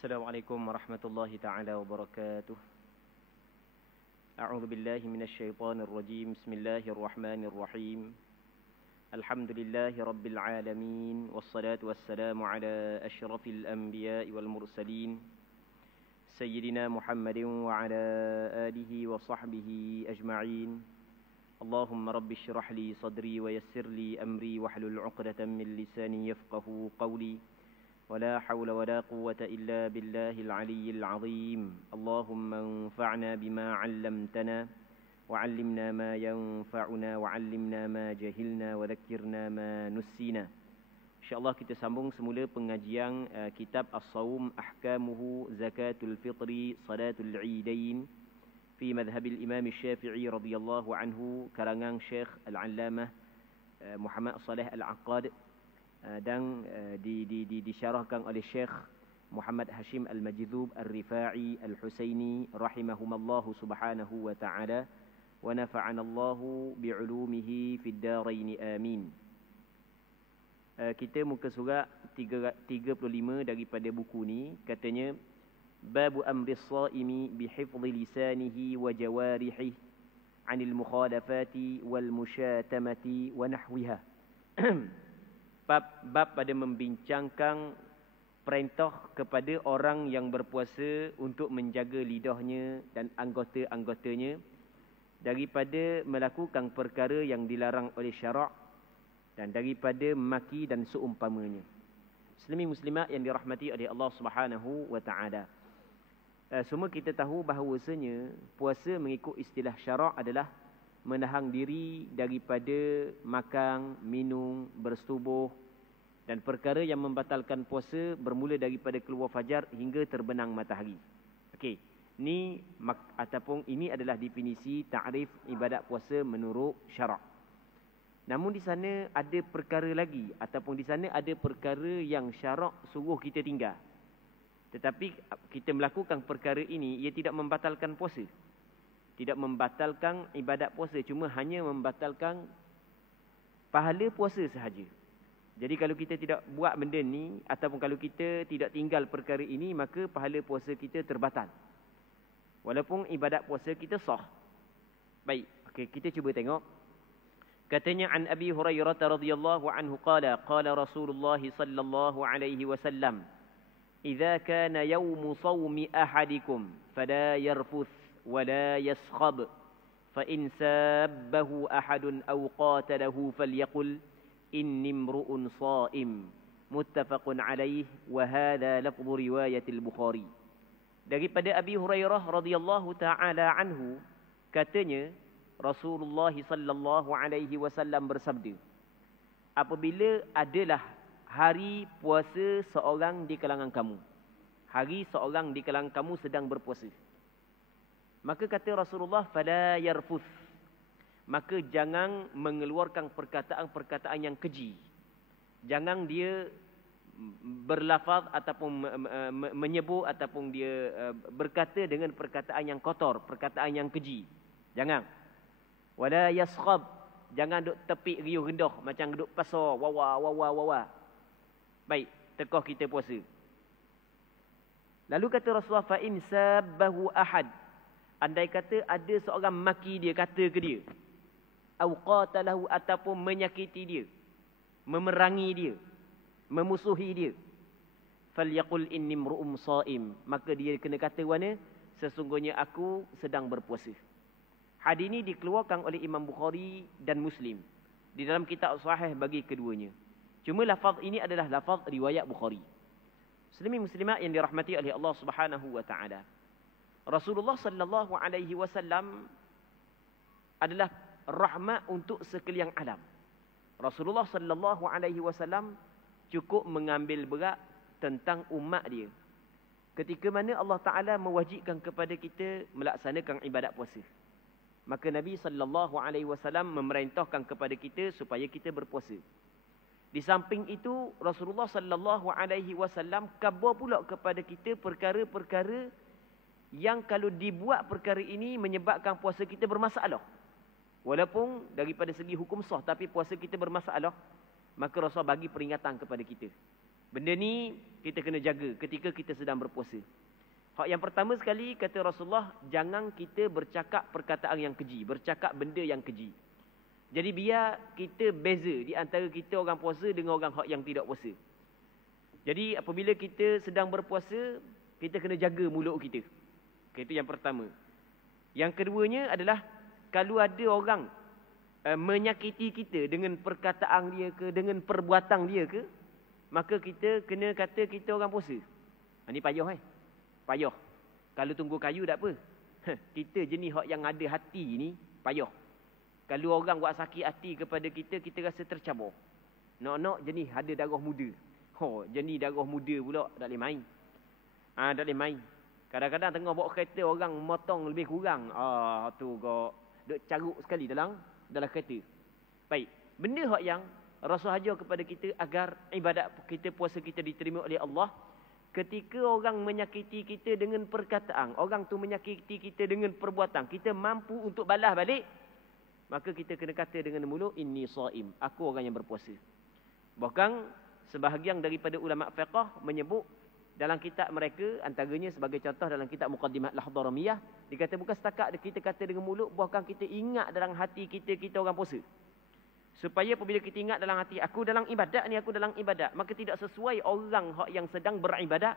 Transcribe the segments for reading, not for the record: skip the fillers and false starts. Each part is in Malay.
Assalamualaikum warahmatullahi ta'ala wabarakatuh. A'udzu billahi minasyaitonir rajim. Bismillahirrahmanirrahim. Alhamdulillahi rabbil alamin. Wassalatu wassalamu ala asyrafil anbiya'i wal mursalin. Sayyidina Muhammadin wa ala alihi wa sahbihi ajma'in. Allahumma rabbi syrah li sadri wa yassir li amri wahlul 'uqdatam min lisani yafqahu qawli. ولا حول ولا قوة إلا بالله العلي العظيم. اللهم انفعنا بما علمتنا وعلمنا ما ينفعنا وعلمنا ما جهلنا وذكرنا ما نسينا. InsyaAllah kita sambung semula pengajian kitab As-Sawm Ahkamuhu Zakatul Fitri Salatul Eidain fi madhhabil Imam Syafi'i radhiyallahu anhu, karangan Syekh Al-Allamah Muhammad Saleh Al-Aqad, dan disyarahkan oleh Syekh Muhammad Hashim Al-Majdzub Al-Rifa'i Al-Husaini rahimahumallahu subhanahu wa ta'ala wa nafa'anallahu bi'ulumihi fid darain amin. Kita muka surat 35 daripada buku ni, katanya babu amri as-saimi bihifdhi lisanihi wa jawarihi 'anil mukhalafati wal musyatamati wa nahwiha. Bab pada membincangkan perintah kepada orang yang berpuasa untuk menjaga lidahnya dan anggota-anggotanya daripada melakukan perkara yang dilarang oleh syarak dan daripada maki dan seumpamanya. Muslimin muslimat yang dirahmati oleh Allah Subhanahu wa taala. Semua kita tahu bahawasanya puasa mengikut istilah syarak adalah menahan diri daripada makan, minum, bersetubuh dan perkara yang membatalkan puasa bermula daripada keluar fajar hingga terbenam matahari. Okey, ini adalah definisi takrif ibadat puasa menurut syarak. Namun di sana ada perkara lagi, ataupun di sana ada perkara yang syarak suruh kita tinggal. Tetapi kita melakukan perkara ini, ia tidak membatalkan puasa. Tidak membatalkan ibadat puasa, cuma hanya membatalkan pahala puasa sahaja. Jadi kalau kita tidak buat benda ni, ataupun kalau kita tidak tinggal perkara ini, maka pahala puasa kita terbatal. Walaupun ibadat puasa kita sah. Baik, okey, kita cuba tengok. Katanya an Abi Hurairah radhiyallahu anhu qala Rasulullah sallallahu alaihi wasallam, "Idza kana yawmu shawmi ahadikum fala yarfuth ولا يسخب فإن سابه أحد أو قاتله فليقل إني امرؤ صائم." متفق عليه وهذا لفظ رواية البخاري. Daripada Abi Hurairah radhiyallahu taala anhu, katanya Rasulullah sallallahu alaihi wasallam bersabda, apabila adalah hari puasa seorang di kalangan kamu, hari seorang di kalangan kamu sedang berpuasa, maka kata Rasulullah, fala yarfuth, maka jangan mengeluarkan perkataan-perkataan yang keji. Jangan dia berlafaz ataupun menyebut ataupun dia berkata dengan perkataan yang kotor, perkataan yang keji. Jangan. Wala yaskhab, jangan duk tepik riuh rendah macam duk pasar wawa. Baik, tekoh kita puasa. Lalu kata Rasulullah, fa in sabbahu ahad, andai kata ada seorang maki dia, kata ke dia, au qatalahu, ataupun menyakiti dia, memerangi dia, memusuhi dia, falyaqul inni imru'un shaim, maka dia kena kata mana, sesungguhnya aku sedang berpuasa. Hadis ini dikeluarkan oleh Imam Bukhari dan Muslim di dalam kitab sahih bagi keduanya. Cuma lafaz ini adalah lafaz riwayat Bukhari. Muslimin muslimat yang dirahmati oleh Allah Subhanahu wa taala. Rasulullah sallallahu alaihi wasallam adalah rahmat untuk sekalian alam. Rasulullah sallallahu alaihi wasallam cukup mengambil berat tentang umat dia. Ketika mana Allah Taala mewajibkan kepada kita melaksanakan ibadat puasa, maka Nabi sallallahu alaihi wasallam memerintahkan kepada kita supaya kita berpuasa. Di samping itu, Rasulullah sallallahu alaihi wasallam khabar pula kepada kita perkara-perkara yang kalau dibuat perkara ini menyebabkan puasa kita bermasalah. Walaupun daripada segi hukum sah, tapi puasa kita bermasalah, maka Rasul bagi peringatan kepada kita. Benda ni kita kena jaga ketika kita sedang berpuasa. Hak yang pertama sekali kata Rasulullah, jangan kita bercakap perkataan yang keji, bercakap benda yang keji. Jadi biar kita beza di antara kita orang puasa dengan orang hak yang tidak puasa. Jadi apabila kita sedang berpuasa, kita kena jaga mulut kita. Itu yang pertama. Yang keduanya adalah kalau ada orang menyakiti kita dengan perkataan dia ke, dengan perbuatan dia ke, maka kita kena kata kita orang puasa. Ini payah payah. Kalau tunggu kayu tak apa. Kita jenis hak yang ada hati ni payah. Kalau orang buat sakit hati kepada kita, kita rasa tercabar. Nak-nak jenis ada darah muda. Jenis darah muda pula tak boleh main. Tak boleh main. Kadang-kadang tengah bawa kereta orang motong lebih kurang. Tu kau duk caruk sekali dalam kereta. Baik. Benda hak yang Rasul hajar kepada kita agar ibadat kita, puasa kita diterima oleh Allah. Ketika orang menyakiti kita dengan perkataan, orang tu menyakiti kita dengan perbuatan, kita mampu untuk balas balik, maka kita kena kata dengan mulut, inni shaim, aku orang yang berpuasa. Bahkan sebahagian daripada ulama fiqh menyebut dalam kitab mereka, antaranya sebagai contoh dalam kitab Muqaddimat Al-Hadramiyah, dikata bukan setakat kita kata dengan mulut, bahkan kita ingat dalam hati kita, kita orang puasa. Supaya apabila kita ingat dalam hati, aku dalam ibadat ni, aku dalam ibadat, maka tidak sesuai orang yang sedang beribadat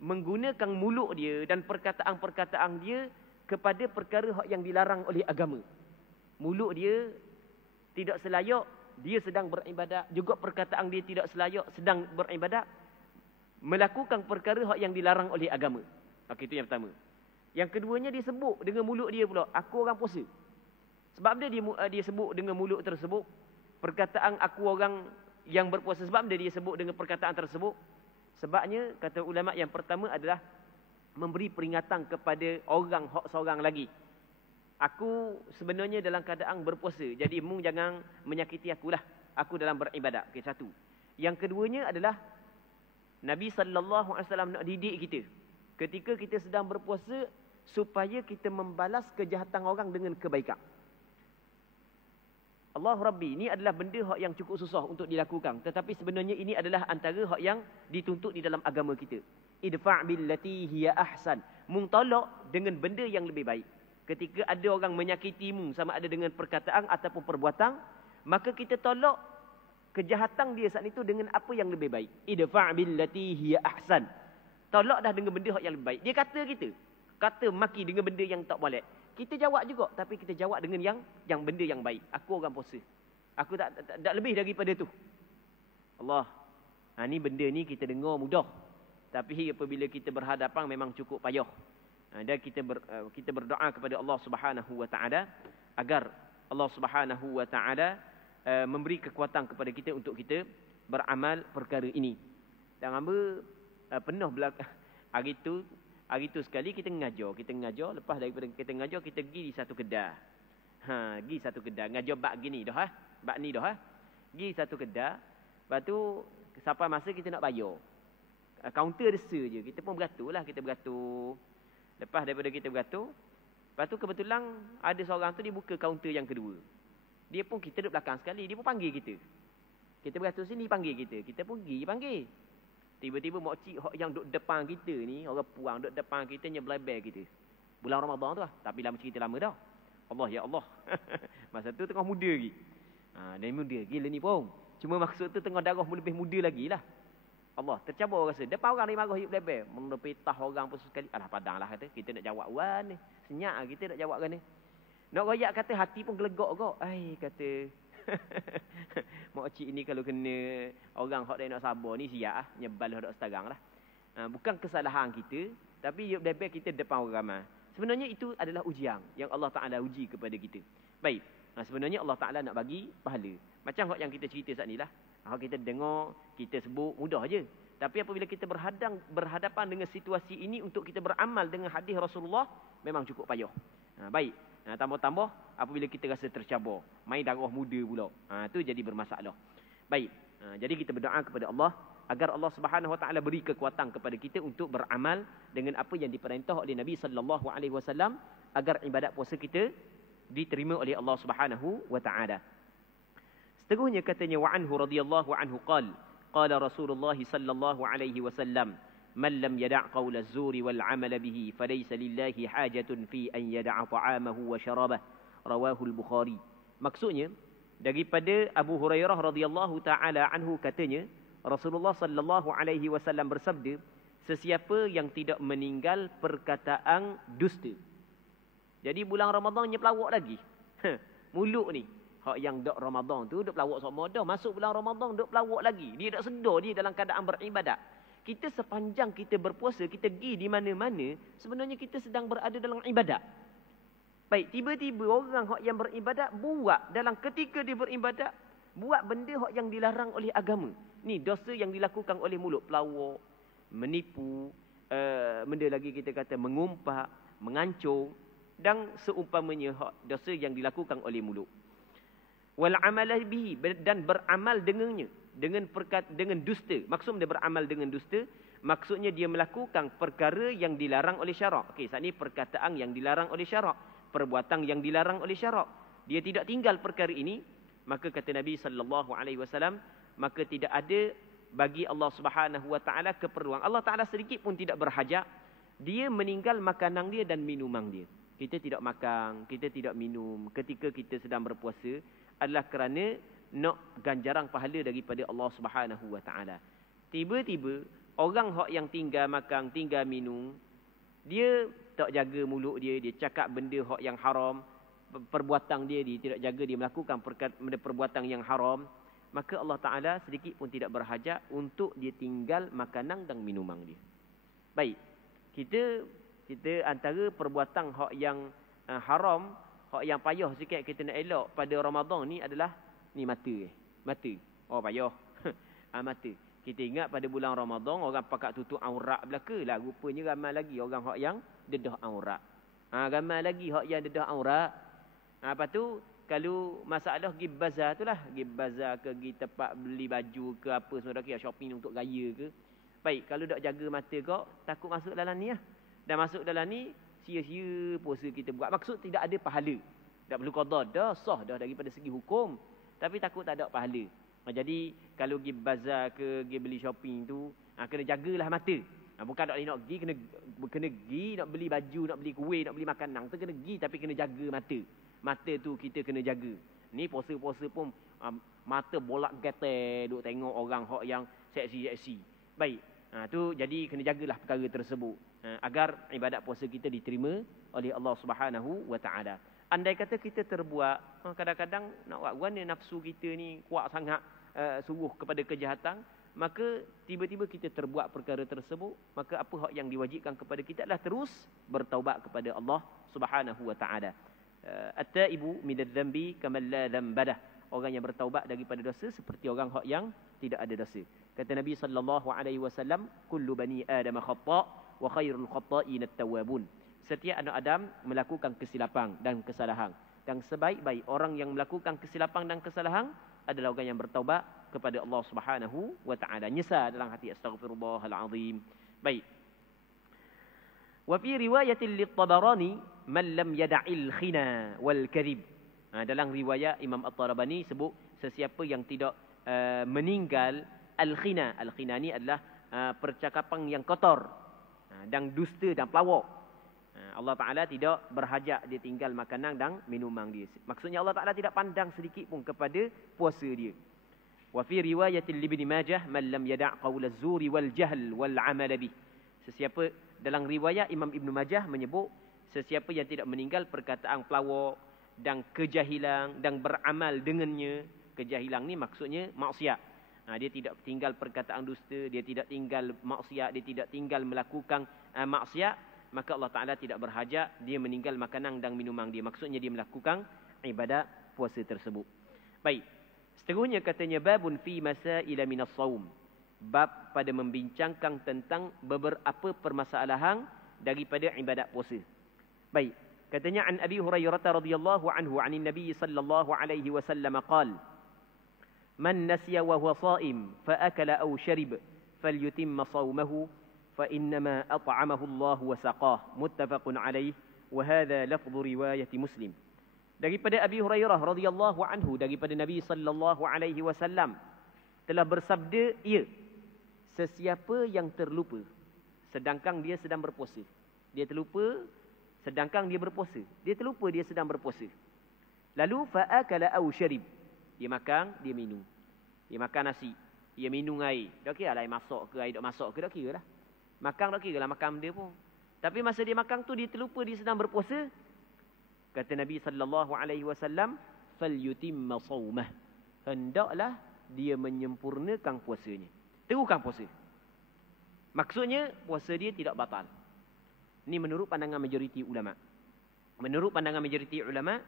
menggunakan mulut dia dan perkataan-perkataan dia kepada perkara yang dilarang oleh agama. Mulut dia tidak selayak, dia sedang beribadat, juga perkataan dia tidak selayak, sedang beribadat, melakukan perkara yang dilarang oleh agama. Itu yang pertama. Yang keduanya dia sebut dengan mulut dia pula, aku orang puasa. Sebab dia sebut dengan mulut tersebut perkataan aku orang yang berpuasa. Sebab dia sebut dengan perkataan tersebut, sebabnya kata ulama yang pertama adalah memberi peringatan kepada orang hak seorang lagi. Aku sebenarnya dalam keadaan berpuasa, jadi mu jangan menyakiti akulah. Aku dalam beribadat. Satu. Yang keduanya adalah Nabi SAW nak didik kita ketika kita sedang berpuasa, supaya kita membalas kejahatan orang dengan kebaikan. Allah Rabbi, ini adalah benda hak yang cukup susah untuk dilakukan, tetapi sebenarnya ini adalah antara hak yang dituntut di dalam agama kita. Idfa' billati hiya ahsan. Mung tolak dengan benda yang lebih baik. Ketika ada orang menyakitimu, sama ada dengan perkataan ataupun perbuatan, maka kita tolak kejahatan dia saat itu dengan apa yang lebih baik. Idfa' billati hiya ahsan. Tolak dah dengan benda hak yang lebih baik. Dia kata kita, kata maki dengan benda yang tak boleh, kita jawab juga, tapi kita jawab dengan yang benda yang baik. Aku orang puasa. Aku tak lebih daripada tu. Allah. Ni benda ni kita dengar mudah, tapi apabila kita berhadapan memang cukup payah. Dan kita berdoa kepada Allah Subhanahu wa taala agar Allah Subhanahu wa taala memberi kekuatan kepada kita untuk kita beramal perkara ini. Dan hamba penuh hari tu sekali kita mengajar, lepas daripada kita mengajar, kita pergi di satu kedai. Pergi satu kedai, ngajar bab gini dah, bab ni dah. Pergi satu kedai, lepas tu sampai masa kita nak bayar. Kaunter desa je, kita pun beratur lah, kita beratur. Lepas daripada kita beratur, lepas tu kebetulan ada seorang tu dia buka kaunter yang kedua. Dia pun, kita duduk belakang sekali, dia pun panggil kita. Kita beratur sini, panggil kita. Kita pun pergi panggil. Tiba-tiba makcik yang duduk depan kita ni, orang puang duduk depan kita, nyebelai kita. Bulan Ramadan tu lah. Tapi lama cerita lama dah. Allah, ya Allah. Masa tu tengah muda lagi. Dia muda. Gila ni pun. Cuma maksud tu tengah darah lebih muda lagi lah. Allah, tercabar rasa. Depan orang ni marah hidup lebih. Menepitah orang pun sekali. Alah, padang lah kata. Kita nak jawab wan ni. Senyap kita nak jawab kan ni. Nak royak kata hati pun gelegak kau. Kata... Makcik ni kalau kena orang hak dia nak sabar ni siap nyebal hak sekarang lah. Bukan kesalahan kita, tapi lebih kita depan orang ramai. Sebenarnya itu adalah ujian yang Allah Ta'ala uji kepada kita. Baik, sebenarnya Allah Ta'ala nak bagi pahala. Macam hak yang kita cerita saat ni lah. Hak kita dengar, kita sebut mudah je. Tapi apabila kita berhadapan dengan situasi ini untuk kita beramal dengan hadis Rasulullah, memang cukup payah. Baik. Tambah-tambah apabila kita rasa tercabar, main darah muda pula, tu jadi bermasalah. Baik, jadi kita berdoa kepada Allah agar Allah Subhanahu wa taala beri kekuatan kepada kita untuk beramal dengan apa yang diperintah oleh Nabi sallallahu alaihi wasallam agar ibadat puasa kita diterima oleh Allah Subhanahu wa taala. Seterusnya katanya wa anhu radhiyallahu anhu qala qala Rasulullah sallallahu alaihi wasallam, man lam yada' qaula az-zuri wal 'amala bihi falaysa lillahi hajatun fi an yada'a ta'amahu wa syarabahu, rawahu al-Bukhari. Maksudnya daripada Abu Hurairah radhiyallahu taala anhu katanya, Rasulullah sallallahu alaihi wasallam bersabda, sesiapa yang tidak meninggal perkataan dusta. Jadi bulan Ramadan nya pelawak lagi. Mulut ni, hak yang dok Ramadan tu dok pelawak sama dah, masuk bulan Ramadan dok pelawak lagi. Dia dak sedar dia dalam keadaan beribadat. Kita sepanjang kita berpuasa, kita pergi di mana-mana, sebenarnya kita sedang berada dalam ibadat. Baik, tiba-tiba orang hak yang beribadat buat dalam ketika dia beribadat, buat benda hak yang dilarang oleh agama. Ni dosa yang dilakukan oleh mulut, pelawak, menipu, benda lagi kita kata mengumpat, mengancung dan seumpamanya hak dosa yang dilakukan oleh mulut. Wal amala bihi, dan beramal dengannya, dengan dusta. Maksud dia beramal dengan dusta, maksudnya dia melakukan perkara yang dilarang oleh syarak. Okey, saat ni perkataan yang dilarang oleh syarak, perbuatan yang dilarang oleh syarak. Dia tidak tinggal perkara ini, maka kata Nabi sallallahu alaihi wasallam, maka tidak ada bagi Allah Subhanahu wa taala keperluan. Allah Taala sedikit pun tidak berhajat dia meninggal makanan dia dan minuman dia. Kita tidak makan, kita tidak minum ketika kita sedang berpuasa adalah kerana nak ganjaran pahala daripada Allah Subhanahu wa taala. Tiba-tiba orang hak yang tinggal makan, tinggal minum, dia tak jaga mulut dia, dia cakap benda hak yang haram, perbuatan dia tidak jaga, dia melakukan perbuatan yang haram, maka Allah Taala sedikit pun tidak berhajat untuk dia tinggal makanan dan minuman dia. Baik, kita antara perbuatan hak yang haram, hak yang payah sikit kita nak elok pada Ramadan ni adalah ni mata. Mata. Oh payah. Mata. Kita ingat pada bulan Ramadan orang pakat tutup aurat belaka lah. Rupanya ramai lagi orang hak yang dedah aurat. Ramai lagi hak yang dedah aurat. Lepas tu kalau masalah pergi bazar tu lah. Pergi bazar ke, pergi tempat beli baju ke apa semua kira shopping untuk gaya ke. Baik, kalau tak jaga mata kau, takut masuk dalam ni lah. Dan masuk dalam ni, sia-sia puasa kita buat. Maksud tidak ada pahala. Tak perlu qada dah, sah dah daripada segi hukum. Tapi takut tak ada pahala. Jadi kalau pergi bazar ke, pergi beli shopping tu, kena jagalah mata. Bukan tak boleh nak pergi, kena pergi nak beli baju, nak beli kuih, nak beli makanan tu kena pergi, tapi kena jaga mata. Mata tu kita kena jaga. Ni puasa-puasa pun mata bolak getar duk tengok orang hak yang seksi-seksi. Baik. Tu jadi kena jagalah perkara tersebut agar ibadat puasa kita diterima oleh Allah Subhanahu wa taala. Andai kata kita terbuat kadang-kadang nak buat guna nafsu kita ni kuat sangat suruh kepada kejahatan, maka tiba-tiba kita terbuat perkara tersebut, maka apa hak yang diwajibkan kepada kita adalah terus bertaubat kepada Allah Subhanahu wa taala. At-taibu minadz-dzambi kaman la dzambadah. Orang yang bertaubat daripada dosa seperti orang hak yang tidak ada dosa. Kata Nabi sallallahu alaihi wasallam, kullu bani Adam khata' wa khairul khata'in at-tawwabun. Setiap anak Adam melakukan kesilapan dan kesalahan, dan sebaik-baik orang yang melakukan kesilapan dan kesalahan adalah orang yang bertaubat kepada Allah Subhanahu wa taala, nyesal dalam hati, astaghfirullahal azim. Baik. Wa fi riwayatin lit-Tabarani man lam yada'il khina wal kadhib. Dalam riwayat Imam At-Tabarani sebut sesiapa yang tidak meninggal al-khina. Al-khina ni adalah percakapan yang kotor dan dusta dan pelawak. Allah Ta'ala tidak berhajat dia tinggal makanan dan minuman dia. Maksudnya Allah Ta'ala tidak pandang sedikit pun kepada puasa dia. Wa fi riwayatil Ibn Majah man lam yada' qaula az-zuri wal jahl wal 'amal bih. Sesiapa, dalam riwayat Imam Ibn Majah menyebut sesiapa yang tidak meninggal perkataan pelawak dan kejahilan dan beramal dengannya. Kejahilan ni maksudnya maksiat. Dia tidak tinggal perkataan dusta, dia tidak tinggal maksiat, dia tidak tinggal melakukan maksiat, maka Allah Ta'ala tidak berhajat dia meninggal makanan dan minuman dia. Maksudnya dia melakukan ibadat puasa tersebut. Baik. Seterusnya katanya babun fi masaila minas saum. Bab pada membincangkan tentang beberapa permasalahan daripada ibadat puasa. Baik. Katanya an Abi Hurairah radhiyallahu anhu anin Nabi sallallahu alaihi wasallam qala man nasiya wa huwa sha'im fa akala aw sharib falyutimma shawmahu fa innama at'amahu Allah wa saqah. Muttafaqun alaih wa hadha lafdhu riwayat Muslim. Daripada Abi Hurairah radhiyallahu anhu, daripada Nabi sallallahu alaihi wasallam telah bersabda, ya, sesiapa yang terlupa sedangkan dia sedang berpuasa. Dia terlupa sedangkan dia berpuasa. Dia terlupa dia sedang berpuasa. Lalu fa'akala aw syarib. Dia makan, dia minum. Dia makan nasi, dia minum air. Tak kira lah air masak ke, air tak masak ke, tak kira lah. Makan tak kira lah makan dia pun. Tapi masa dia makan tu dia terlupa dia sedang berpuasa. Kata Nabi sallallahu alaihi wasallam, falyutimma shaumah. Hendaklah dia menyempurnakan puasanya. Teruskan puasa. Maksudnya puasa dia tidak batal. Ini menurut pandangan majoriti ulama. Menurut pandangan majoriti ulama,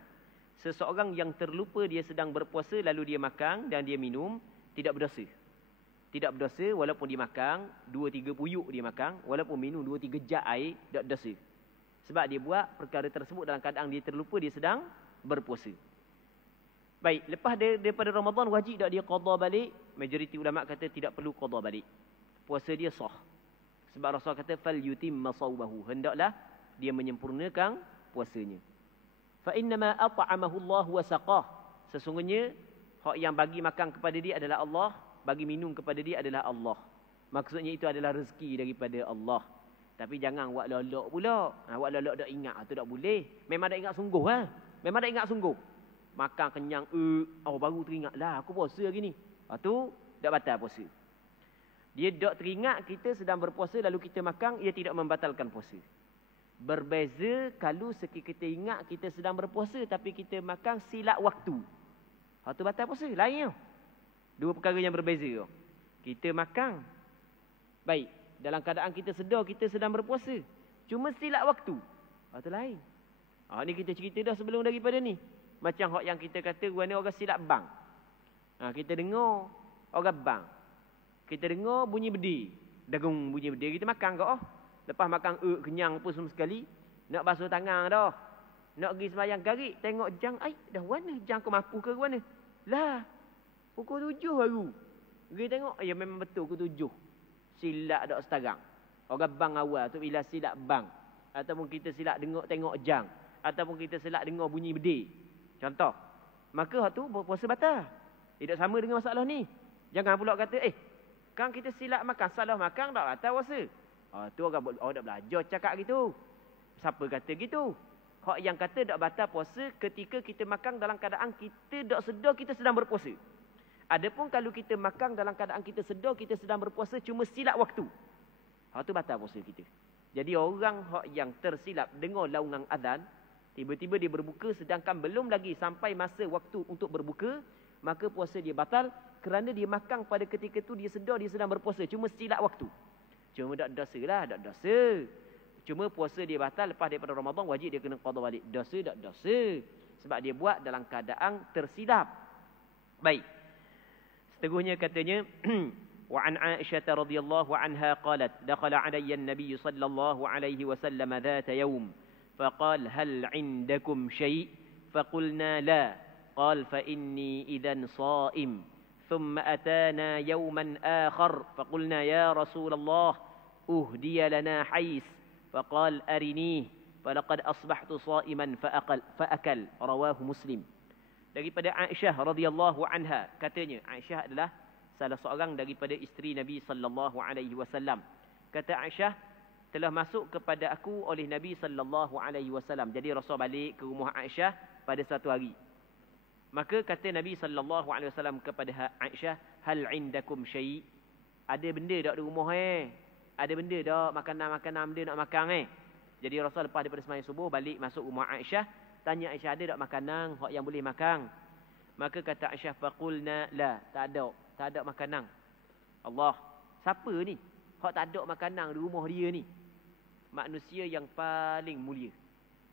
seseorang yang terlupa dia sedang berpuasa lalu dia makan dan dia minum, tidak berdosa. Tidak berdosa walaupun dia makan 2-3 puyuk dia makan, walaupun minum 2-3 jat air, tak berdosa. Sebab dia buat perkara tersebut dalam keadaan dia terlupa dia sedang berpuasa. Baik, lepas daripada Ramadan wajib tak dia qada balik? Majoriti ulama kata tidak perlu qada balik. Puasa dia sah. Sebab Rasul kata fal yutimma shaumahu, hendaklah dia menyempurnakan puasanya. Fa innama at'amahu Allah wa saqah. Sesungguhnya hak yang bagi makan kepada dia adalah Allah, bagi minum kepada dia adalah Allah. Maksudnya itu adalah rezeki daripada Allah. Tapi jangan buat lolok pula. Buat lolok tak ingat, tu tak boleh. Memang tak ingat sungguh ha. Memang tak ingat sungguh. Makan kenyang, baru teringat lah aku puasa hari ni. Tu tak batal puasa. Dia tak teringat kita sedang berpuasa lalu kita makan, ia tidak membatalkan puasa. Berbeza kalau kita ingat kita sedang berpuasa tapi kita makan silap waktu. Tu batal puasa, lain tau. Dua perkara yang berbeza. Kita makan, baik, dalam keadaan kita sedar kita sedang berpuasa, cuma silap waktu. Tu lain. Ni kita cerita dah sebelum daripada ni. Macam hak yang kita kata orang silap bang. Kita dengar orang bang. Kita dengar bunyi bedi. Dagung bunyi bedi. Kita makan kok. Lepas makan kenyang pun semua sekali. Nak basuh tangan dah. Nak pergi sembahyang garik. Tengok jam. Dah mana jam ke mampu ke mana? Lah. Pukul 7 baru. Pergi tengok. Ya memang betul pukul 7. Silap tak setarang. Orang bang awal tu bila silap bang. Ataupun kita silap tengok jam. Ataupun kita silap dengar bunyi bedi. Contoh. Maka tu puasa batal. Tidak sama dengan masalah ni. Jangan pula kata, kan kita silap makan, salah makan tak batal puasa. Tu orang dah belajar cakap gitu. Siapa kata gitu? Hak yang kata tak batal puasa ketika kita makan dalam keadaan kita tak sedar kita sedang berpuasa. Adapun kalau kita makan dalam keadaan kita sedar kita sedang berpuasa cuma silap waktu. Tu batal puasa kita. Jadi orang hak yang tersilap dengar laungan azan, tiba-tiba dia berbuka sedangkan belum lagi sampai masa waktu untuk berbuka, maka puasa dia batal kerana dia makan pada ketika itu dia sedar dia sedang berpuasa, cuma silap waktu. Cuma tak dosa lah, tak dosa. Cuma puasa dia batal lepas daripada Ramadan, wajib dia kena qada balik. Dosa tak dosa. Sebab dia buat dalam keadaan tersilap. Baik. Seterusnya katanya, wa an Aisyah radhiyallahu anha qalat, dakhala alayya an-nabiy sallallahu alaihi wasallam dhata yawm, faqala hal 'indakum shay'? Faqulna la. قال فإني إذن صائم ثم أتانا يوما آخر فقلنا يا رسول الله أهدي لنا حيث فقال أرنيه فلقد أصبحت صائما فأكل رواه مسلم. Daripada Aisyah radhiyallahu anha, katanya Aisyah adalah salah seorang daripada isteri Nabi sallallahu alaihi wasallam. Kata Aisyah, telah masuk kepada aku oleh Nabi sallallahu alaihi wasallam. Jadi Rasul balik ke rumah Aisyah pada suatu hari. Maka kata Nabi sallallahu alaihi wasallam kepada Aisyah, hal indakum syai'? Ada benda tak di rumah Ada benda tak makanan-makanan benda nak makan Jadi Rasul lepas daripada sembahyang subuh balik masuk rumah Aisyah, tanya Aisyah ada tak makanan hak yang boleh makan. Maka kata Aisyah, faqulna la, tak ada makanan. Allah, siapa ni hak tak ada makanan di rumah dia ni? Manusia yang paling mulia.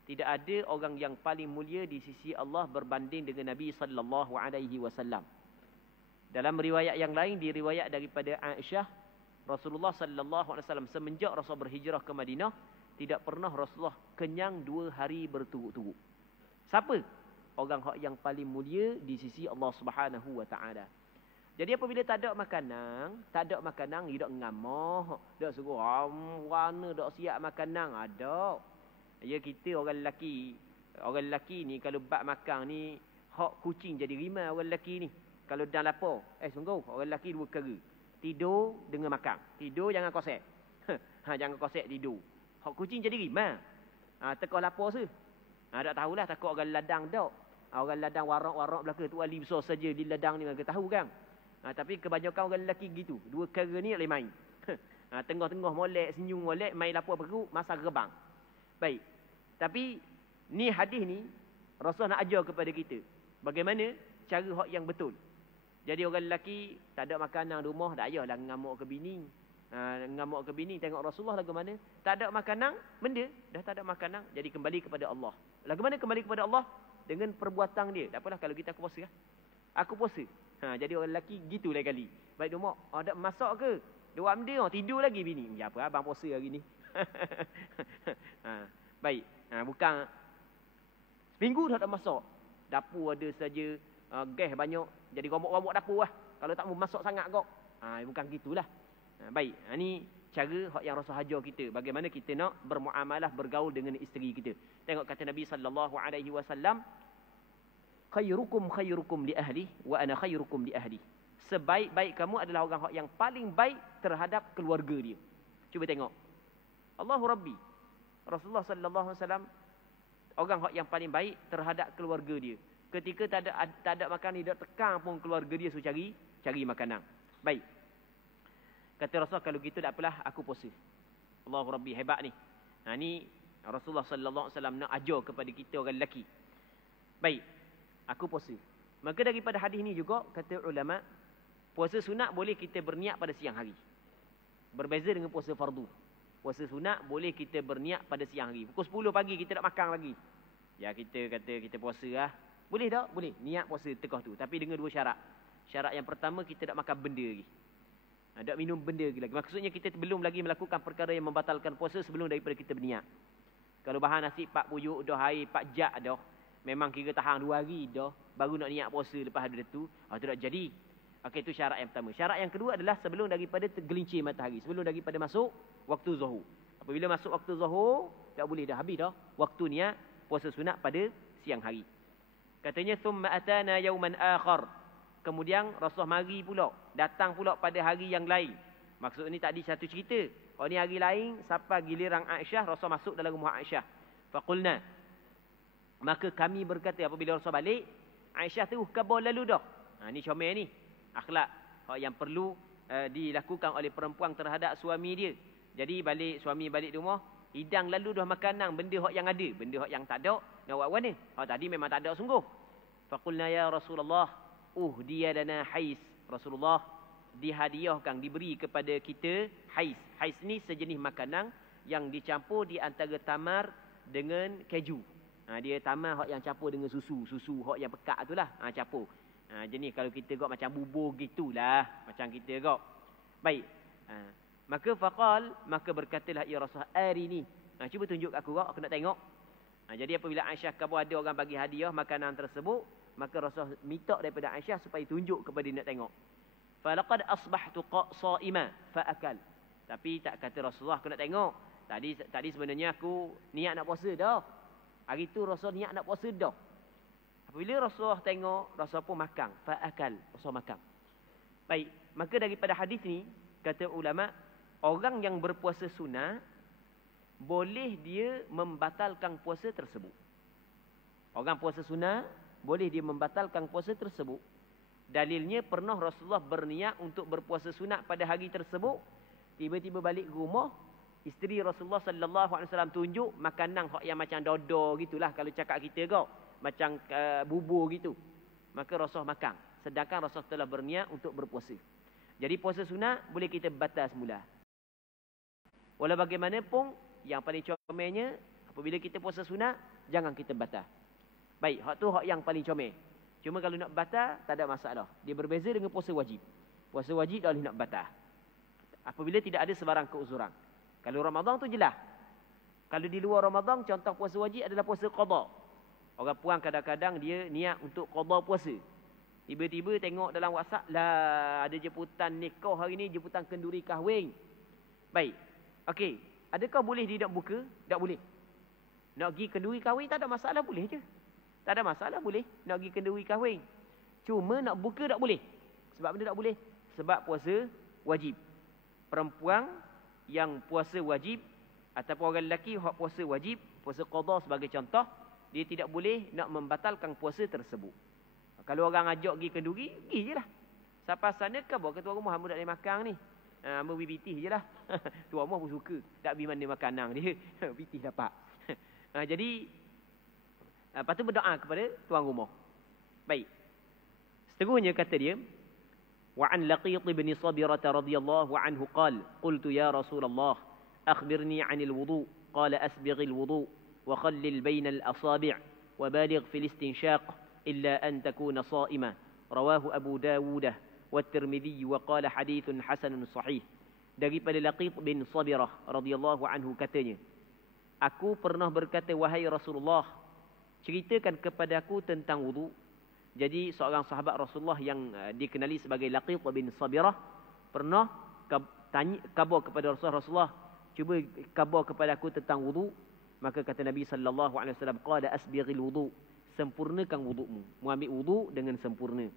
Tidak ada orang yang paling mulia di sisi Allah berbanding dengan Nabi sallallahu alaihi wasallam. Dalam riwayat yang lain, diriwayat daripada Aisyah, Rasulullah sallallahu alaihi wasallam semenjak Rasul berhijrah ke Madinah, tidak pernah Rasulullah kenyang 2 hari berturut-turut. Siapa? Orang yang paling mulia di sisi Allah Subhanahu wa taala. Jadi apabila tak ada makanan, dia dak ngamah, dak suruh warna dak siap makanan, ada. Ya, kita orang lelaki ni kalau bab makan ni hak kucing jadi rimau orang lelaki ni. kalau dah lapar, sungguh orang lelaki dua perkara. Tidur dengan makan. Tidur jangan kosek. Jangan kosek tidur. Hak kucing jadi rimah. Teka lapar se. Tak tahulah takut orang ladang dak. Orang ladang warak-warak belaka tu ali besar saja di ladang ni mereka tahu kan. Tapi kebanyakan orang lelaki gitu. Dua perkara ni boleh main. Tengah-tengah molek, senyum molek, main lapar perut, masa rebang. Baik. Tapi ni hadis ni Rasul nak ajar kepada kita bagaimana cara hak yang betul. Jadi orang lelaki tak ada makanan rumah, tak payahlah ngamuk ke bini. Ngamuk ke bini, tengok Rasulullah lagu mana. Tak ada makanan, benda dah tak ada makanan, jadi kembali kepada Allah. Lagu mana kembali kepada Allah? Dengan perbuatan dia. Tak apalah kalau kita aku puasa. Aku puasa. Jadi orang lelaki gitu lain kali. Baik mak, ada masak ke? Dua ambil tidur lagi bini. Ya apa abang puasa hari ni. Baik. Bukan seminggu dah tak masak. Dapur ada saja, gas banyak. Jadi romok-romok dapur lah. Kalau tak mau masak sangat kok. Bukan gitulah. Baik. Ni cara yang Rasul ajar kita. Bagaimana kita nak bermuamalah, bergaul dengan isteri kita. Tengok kata Nabi SAW. Khairukum li ahli wa ana khairukum li ahli. Sebaik-baik kamu adalah orang yang paling baik terhadap keluarga dia. Cuba tengok. Allahu Rabbi. Rasulullah SAW orang yang paling baik terhadap keluarga dia. Ketika tak ada makan, dia tekan pun keluarga dia suruh cari makanan. Baik. Kata Rasul, kalau gitu tak apalah, aku puasa. Allahu Rabbi, hebat ni. Ni Rasulullah SAW nak ajar kepada kita orang lelaki. Baik. Aku puasa. Maka daripada hadis ni juga, kata ulama, puasa sunat boleh kita berniat pada siang hari. Berbeza dengan puasa fardu. Puasa sunat boleh kita berniat pada siang hari. Pukul 10 pagi kita nak makan lagi. Ya kita kata kita puasa lah. Boleh tak? Boleh. Niat puasa tekah tu. Tapi dengan dua syarat. Syarat yang pertama, kita tak makan benda lagi. Tak minum benda lagi. Maksudnya kita belum lagi melakukan perkara yang membatalkan puasa sebelum daripada kita berniat. Kalau bahan nasi 4 puyuk dah, air 4 jak dah. Memang kira tahan 2 hari dah. Baru nak niat puasa lepas ada tu. Itu tak jadi. Okey, itu syarat yang pertama. Syarat yang kedua adalah sebelum daripada tergelincir matahari. Sebelum daripada masuk waktu zuhur. Apabila masuk waktu zuhur, tak boleh dah, habis dah. Waktu niat puasa sunat pada siang hari. Katanya, thumma atana yawman akhar. Kemudian Rasulullah mari pula. Datang pula pada hari yang lain. Maksud ni tak ada satu cerita. Oh ni hari lain, sampai giliran Aisyah, Rasulullah masuk dalam rumah Aisyah. Faqulna. Maka kami berkata, apabila Rasulullah balik, Aisyah tu khabar lalu dah. Ni comel ni. Akhlak yang perlu dilakukan oleh perempuan terhadap suami dia. Jadi suami balik rumah, hidang lalu dah makanan, benda hak yang ada, benda hak yang tak ada, nak buat mana? Tadi memang tak ada sungguh. Faqulna ya Rasulullah, dia lana hais. Rasulullah, dihadiahkan, diberi kepada kita hais. Hais ni sejenis makanan yang dicampur di antara tamar dengan keju. Dia tamar hak yang campur dengan susu hak yang pekat tu lah, campur. Jenis kalau kita gok macam bubur gitulah, macam kita gok. Baik. Maka maka berkatalah ya Rasul, hari ni. Cuba tunjuk aku gok, aku nak tengok. Jadi apabila Aisyah khabar ada orang bagi hadiah makanan tersebut, maka Rasul minta daripada Aisyah supaya tunjuk kepada dia nak tengok. Falaqad asbahtu sha'ima fa akal. Tapi tak kata Rasulullah aku nak tengok. Tadi sebenarnya aku niat nak puasa dah. Hari tu Rasul niat nak puasa dah. Apabila Rasulullah tengok, Rasul pun makan. Fa'akal. Rasul makan. Baik. Maka daripada hadis ni, kata ulama, orang yang berpuasa sunnah, boleh dia membatalkan puasa tersebut. Orang puasa sunnah, boleh dia membatalkan puasa tersebut. Dalilnya, pernah Rasulullah berniat untuk berpuasa sunat pada hari tersebut. Tiba-tiba balik ke rumah, isteri Rasulullah SAW tunjuk makanan yang macam dodo gitulah. Kalau cakap kita kau. Macam bubur gitu. Maka Rasulullah makan. Sedangkan Rasulullah telah berniat untuk berpuasa. Jadi puasa sunat boleh kita batal semula. Walau bagaimanapun, yang paling comelnya, apabila kita puasa sunat, jangan kita batal. Baik, hak tu hak yang paling comel. Cuma kalau nak batal, tak ada masalah. Dia berbeza dengan puasa wajib. Puasa wajib tak boleh nak batal. Apabila tidak ada sebarang keuzuran. Kalau Ramadan tu jelas. Kalau di luar Ramadan, contoh puasa wajib adalah puasa qada. Orang puan kadang-kadang dia niat untuk qada puasa. Tiba-tiba tengok dalam WhatsApp, lah ada jemputan nikah hari ni, jemputan kenduri kahwin. Baik. Okey. Adakah boleh dia nak buka? Tak boleh. Nak pergi kenduri kahwin tak ada masalah, boleh je. Tak ada masalah, boleh nak pergi kenduri kahwin. Cuma nak buka tak boleh. Sebab benda tak boleh? Sebab puasa wajib. Perempuan yang puasa wajib ataupun orang lelaki hak puasa wajib, puasa qada sebagai contoh, dia tidak boleh nak membatalkan puasa tersebut. Kalau orang ajak pergi kenduri, pergi je lah. Sampai sana ke bawa ketua rumah, hamba tak boleh makan ni. Hamba pergi pitih je lah. Tuan rumah pun suka. Tak pergi mana makanan dia. Pitih dapat. Jadi, lepas tu berdoa kepada tuan rumah. Baik. Seterusnya kata dia, وعن لقيط بن صبرة رضي الله عنه قال قلت يا رسول الله أخبرني عن الوضوء قال أسبغ الوضوء وخلل بين الأصابع وبالغ في الاستنشاق إلا أن تكون صائمة رواه أبو داود والترمذي وقال حديث حسن صحيح. Daripada Laqit bin Sabirah radhiyallahu anhu katanya, aku pernah berkata, wahai Rasulullah, ceritakan kepada aku tentang wudu. Jadi seorang sahabat Rasulullah yang dikenali sebagai Laqit bin Sabirah pernah khabar kepada Rasulullah, cuba khabar kepada aku tentang wudu. Maka kata Nabi sallallahu alaihi wasallam, qala asbighil wudu, sempurnakan wudu'mu, mengambil wudu dengan sempurna.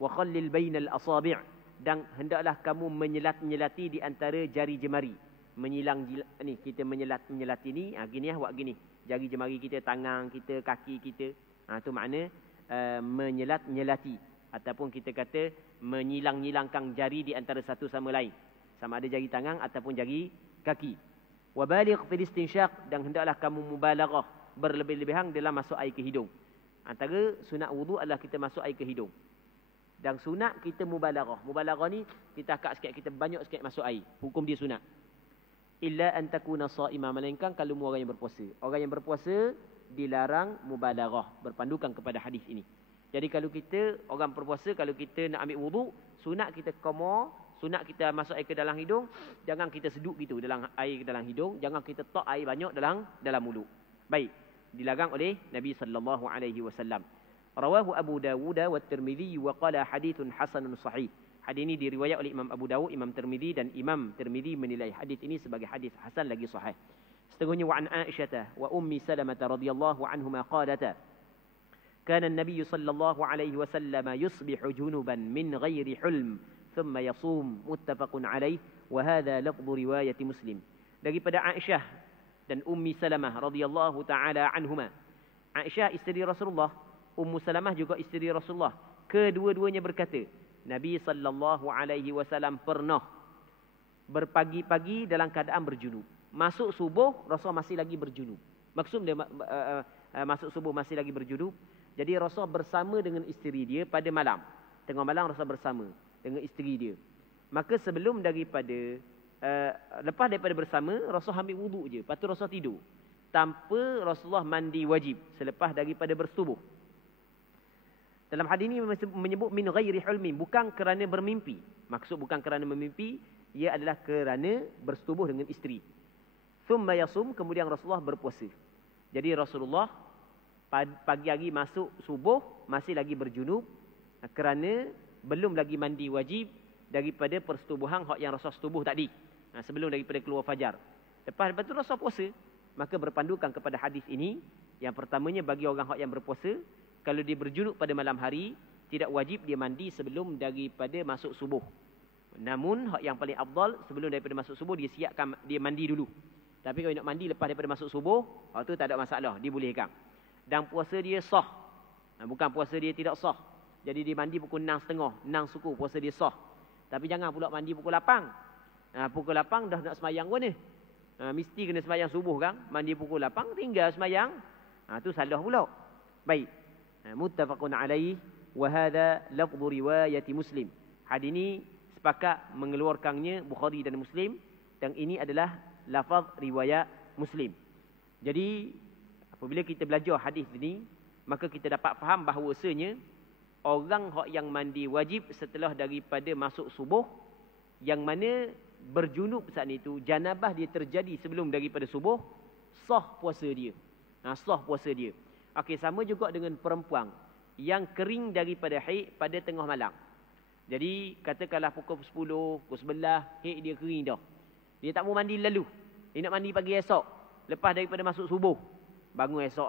Wa khallil bainal asabi', dan hendaklah kamu menyelat-nyelati di antara jari jemari. Menyilang ni, kita menyelat-nyelati ni, gini buat gini. Jari jemari kita, tangan kita, kaki kita. Tu makna menyelat-nyelati, ataupun kita kata menyilang-nyilangkan jari di antara satu sama lain, sama ada jari tangan ataupun jari kaki. Wa baligh fil istinsyaq, dan hendaklah kamu mubalaghah, berlebih-lebihan dalam masuk air ke hidung. Antara sunat wudu adalah kita masuk air ke hidung, dan sunat kita mubalaghah. Mubalaghah ni kita akak sikit, kita banyak sikit masuk air, hukum dia sunat. Illa an takuna sha'ima, melainkan kalau orang yang berpuasa. Orang yang berpuasa dilarang mubalaghah, berpandukan kepada hadis ini. Jadi kalau kita orang berpuasa, kalau kita nak ambil wudu, sunat kita qama, sunat kita masuk air ke dalam hidung, jangan kita seduk gitu dalam air ke dalam hidung, jangan kita tok air banyak dalam mulut. Baik, dilarang oleh Nabi sallallahu alaihi wasallam. Rawahu Abu Dawud wa Tirmidzi wa qala hadithun hasanun sahih. Hadis ini diriwayat oleh Imam Abu Dawud, Imam Tirmidzi, dan Imam Tirmidzi menilai hadis ini sebagai hadis hasan lagi sahih. Seterusnya wa an Aisyah wa Ummi Salamah radhiyallahu anhuma qalata kana an-nabiy sallallahu alaihi wasallam yusbihu junuban min ghairi hulm thumma yasum, muttafaqun alaih, wa hadha lafdhu riwayat Muslim. Daripada Aisyah dan Ummi Salamah radhiyallahu taala anhuma. Aisyah isteri Rasulullah, Ummu Salamah juga isteri Rasulullah. Kedua-duanya berkata, Nabi sallallahu alaihi wasallam pernah berpagi-pagi dalam keadaan berjunub. Masuk subuh Rasul masih lagi berjunub. Maksud dia masuk subuh masih lagi berjunub. Jadi Rasul bersama dengan isteri dia pada malam. Tengah malam Rasul bersama dengan isteri dia. Maka sebelum daripada lepas daripada bersama, Rasul ambil wuduk je. Lepas tu Rasul tidur. Tanpa Rasulullah mandi wajib selepas daripada bersubuh. Dalam hadis ini menyebut min ghairi hulmin, bukan kerana bermimpi. Maksud bukan kerana memimpi, ia adalah kerana bersetubuh dengan isteri. Thumma yasum, kemudian Rasulullah berpuasa. Jadi Rasulullah pagi hari masuk subuh masih lagi berjunub kerana belum lagi mandi wajib daripada persetubuhan hak yang Rasul setubuh tadi, sebelum daripada keluar fajar. Lepas tu Rasul puasa. Maka berpandukan kepada hadis ini, yang pertamanya bagi orang hak yang berpuasa, kalau dia berjunub pada malam hari, tidak wajib dia mandi sebelum daripada masuk subuh. Namun hak yang paling afdal, sebelum daripada masuk subuh dia siapkan, dia mandi dulu. Tapi kalau nak mandi lepas daripada masuk subuh, hak tu tak ada masalah, dibolehkan. Dan puasa dia sah. Bukan puasa dia tidak sah. Jadi dia mandi pukul 6.30, 6 suku, puasa dia sah. Tapi jangan pula mandi pukul 8. Pukul 8 dah nak semayang mana? Mesti kena semayang subuh kan? Mandi pukul 8 tinggal semayang. Tu salah pula. Baik. Muttafaqun alaih wa hadha lafdhu riwayat Muslim. Hadis ini sepakat mengeluarkannya Bukhari dan Muslim, dan ini adalah lafaz riwayat Muslim. Jadi apabila kita belajar hadis ini, maka kita dapat faham bahawasanya orang yang mandi wajib setelah daripada masuk subuh, yang mana berjunub saat itu, janabah dia terjadi sebelum daripada subuh, sah puasa dia. Sah puasa dia. Okey, sama juga dengan perempuan yang kering daripada haid pada tengah malam. Jadi katakanlah pukul 10, pukul 11, haid dia kering dah. Dia tak mau mandi lalu. Dia nak mandi pagi esok. Lepas daripada masuk subuh. Bangun esok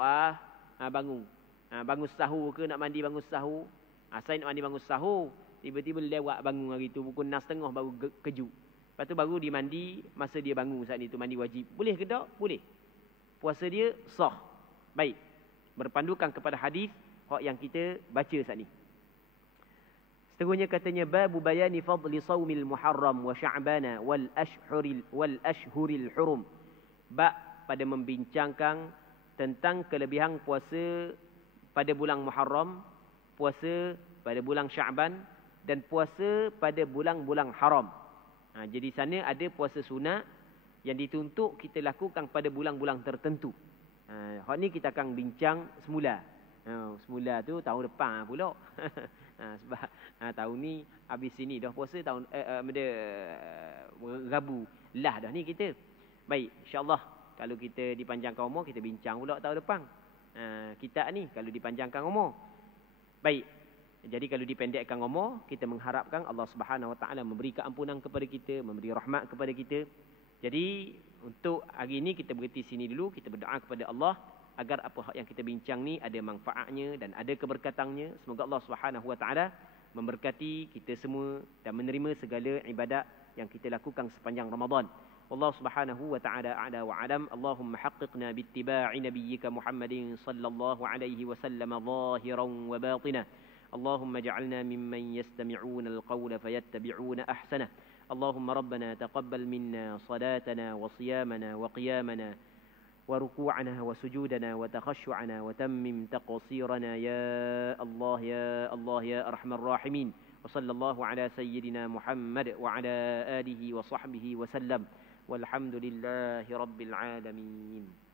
bangun. Bangun sahur ke nak mandi bangun sahur. Saya nak mandi bangun sahur, tiba-tiba lewat bangun hari tu pukul 6.30 baru kejut. Lepas tu baru dia mandi masa dia bangun saat itu, mandi wajib. Boleh ke tak? Boleh. Puasa dia sah. Baik. Berpandukan kepada hadis yang kita baca saat ni. Seterusnya katanya babu bayani fadli saumil muharram wa sya'bana wal ashhuril hurum. Bab pada membincangkan tentang kelebihan puasa pada bulan Muharram, puasa pada bulan Sya'ban dan puasa pada bulan-bulan haram. Jadi sana ada puasa sunat yang dituntut kita lakukan pada bulan-bulan tertentu. Hak ni kita akan bincang semula. Semula tu tahun depan pula. Sebab tahun ni habis sini dah puasa, tahun Rabu lah dah ni kita. Baik, insya-Allah kalau kita dipanjangkan umur kita bincang pula tahun depan. Kita ni kalau dipanjangkan umur. Baik. Jadi kalau dipendekkan umur, kita mengharapkan Allah Subhanahu Wa Taala memberi keampunan kepada kita, memberi rahmat kepada kita. Jadi untuk hari ini kita berhenti sini dulu, kita berdoa kepada Allah agar apa yang kita bincang ni ada manfaatnya dan ada keberkatannya. Semoga Allah Subhanahu Wa Taala memberkati kita semua dan menerima segala ibadat yang kita lakukan sepanjang Ramadan. والله سبحانه وتعالى أعلى وأعلم. اللهم حققنا باتباع نبيك محمد صلى الله عليه وسلم ظاهرا وباطنا. اللهم اجعلنا ممن يستمعون القول فيتبعون أحسنه. اللهم ربنا تقبل منا صلاتنا وصيامنا وقيامنا وركوعنا وسجودنا وتخشعنا وتمم تقصيرنا يا الله يا الله يا أرحم الراحمين. وصلى الله على سيدنا محمد وعلى آله وصحبه وسلم. والحمد لله رب العالمين.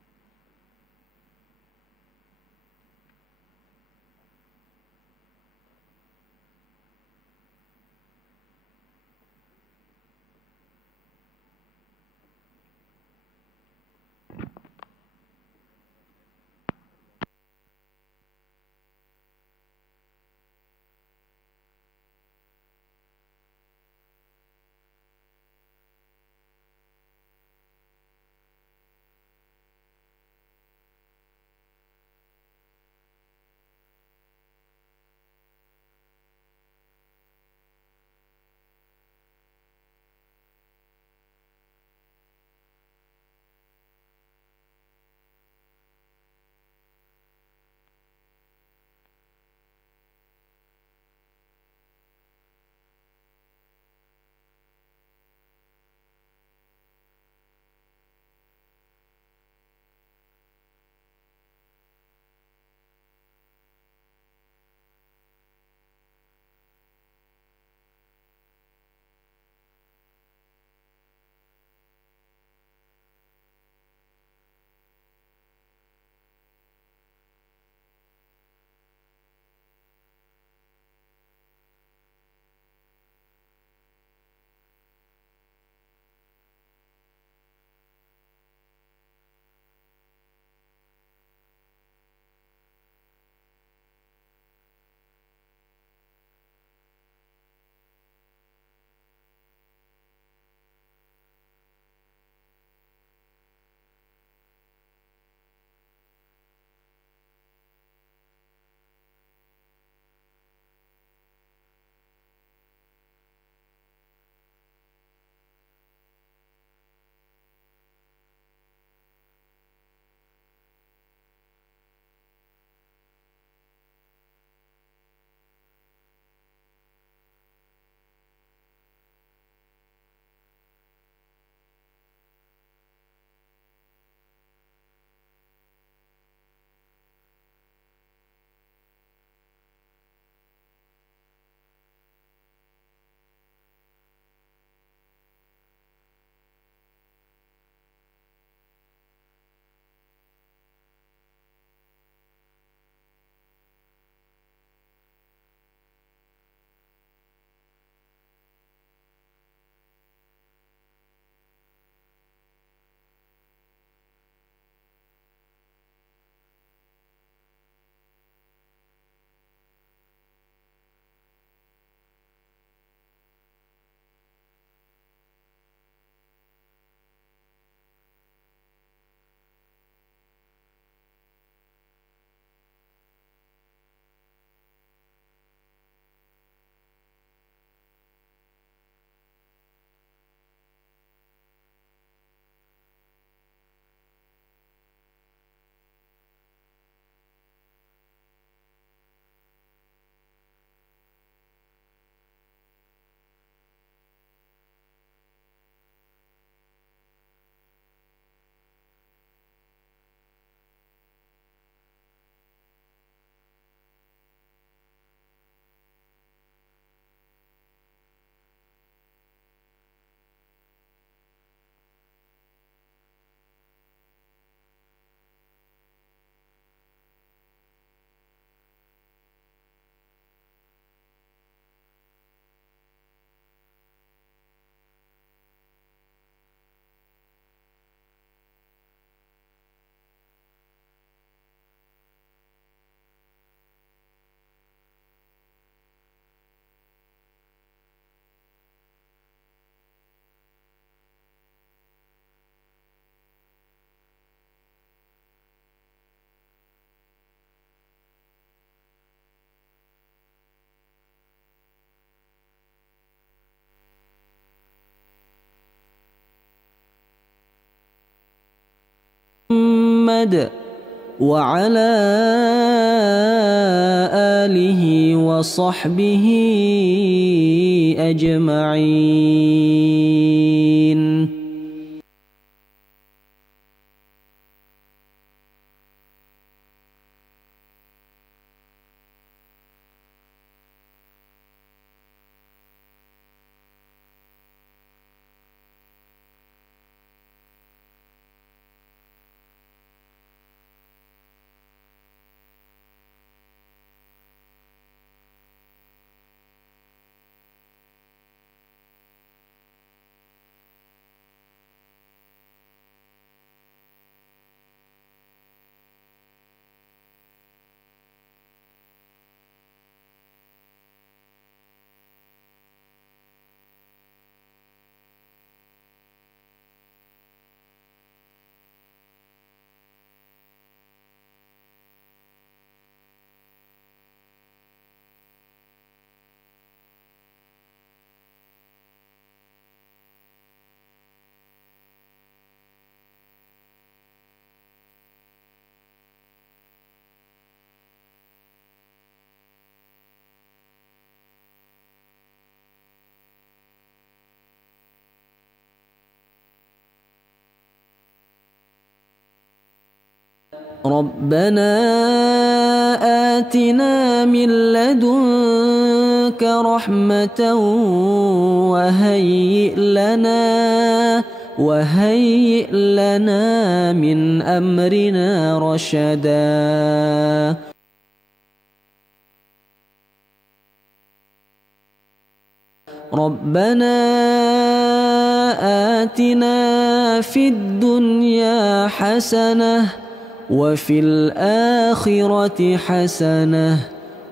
محمد وعلى آله وصحبه أجمعين. ربنا آتنا من لدنك رحمة وهيئ لنا من أمرنا رشدا. ربنا آتنا في الدنيا حسنة وفي الآخرة حسنة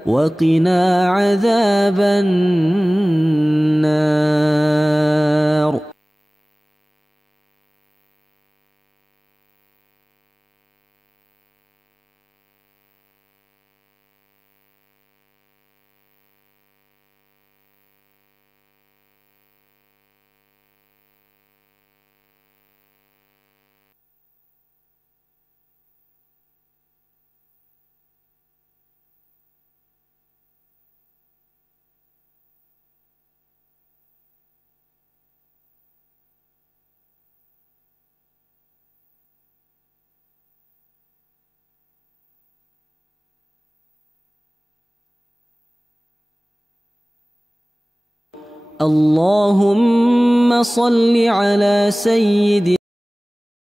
وقنا عذاب النار. اللهم صل على سيدنا